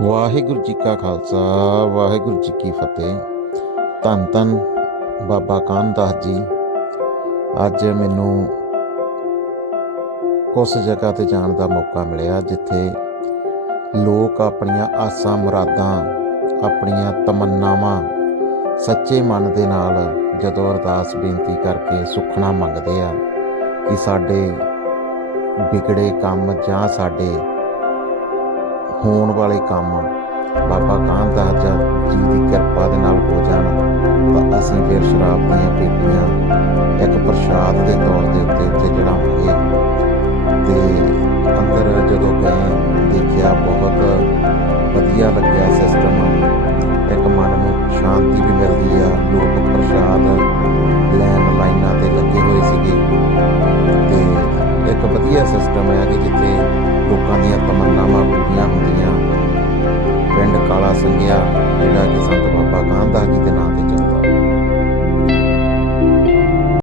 ਵਾਹਿਗੁਰੂ ਜੀ ਕਾ ਖਾਲਸਾ, ਵਾਹਿਗੁਰੂ ਜੀ ਕੀ ਫਤਿਹ। ਧੰਨ ਧੰਨ ਬਾਬਾ ਕਾਨਦਾਸ ਜੀ। ਅੱਜ ਮੈਨੂੰ ਉਸ ਜਗ੍ਹਾ ਤੇ ਜਾਣ ਦਾ ਮੌਕਾ ਮਿਲਿਆ, ਜਿੱਥੇ ਲੋਕ ਆਪਣੀਆਂ ਆਸਾਂ ਮੁਰਾਦਾਂ, ਆਪਣੀਆਂ ਤਮੰਨਾਵਾਂ ਸੱਚੇ ਮਨ ਦੇ ਨਾਲ ਜਦੋਂ ਅਰਦਾਸ ਬੇਨਤੀ ਕਰਕੇ ਸੁਖਣਾ ਮੰਗਦੇ ਆ ਕਿ ਸਾਡੇ ਵਿਗੜੇ ਕੰਮ ਜਾਂ ਸਾਡੇ ਹੋਣ ਵਾਲੇ ਕੰਮ। ਬਾਬਾ ਕਾਂਦਾਸ ਜੀ ਦੀ ਕਿਰਪਾ ਦੇ ਨਾਲ ਹੋ ਜਾਣ, ਤਾਂ ਅਸੀਂ ਫਿਰ ਸ਼ਰਾਬ ਦੀਆਂ ਪੇਟੀਆਂ ਇੱਕ ਪ੍ਰਸ਼ਾਦ ਦੇ ਤੌਰ ਦੇ ਉੱਤੇ ਉੱਤੇ ਚੜਾਵਾਂਗੇ ਤੇ ਅੰਦਰ ਜਦੋਂ ਗਏ, ਦੇਖਿਆ ਬਹੁਤ ਵਧੀਆ ਲੱਗਿਆ ਸਿਸਟਮ ਇੱਕ ਮਨ ਨੂੰ ਸ਼ਾਂਤੀ ਵੀ ਮਿਲਦੀ ਆ। ਲੋਕ ਪ੍ਰਸ਼ਾਦ ਲੈਣ ਲਾਈਨਾਂ ਤੇ ਲੱਗੇ ਹੋਏ ਸੀਗੇ। ਤੇ ਇੱਕ ਵਧੀਆ ਸਿਸਟਮ ਹੈ ਕਿ ਜਿੱਥੇ Sungai di laga satu pertama.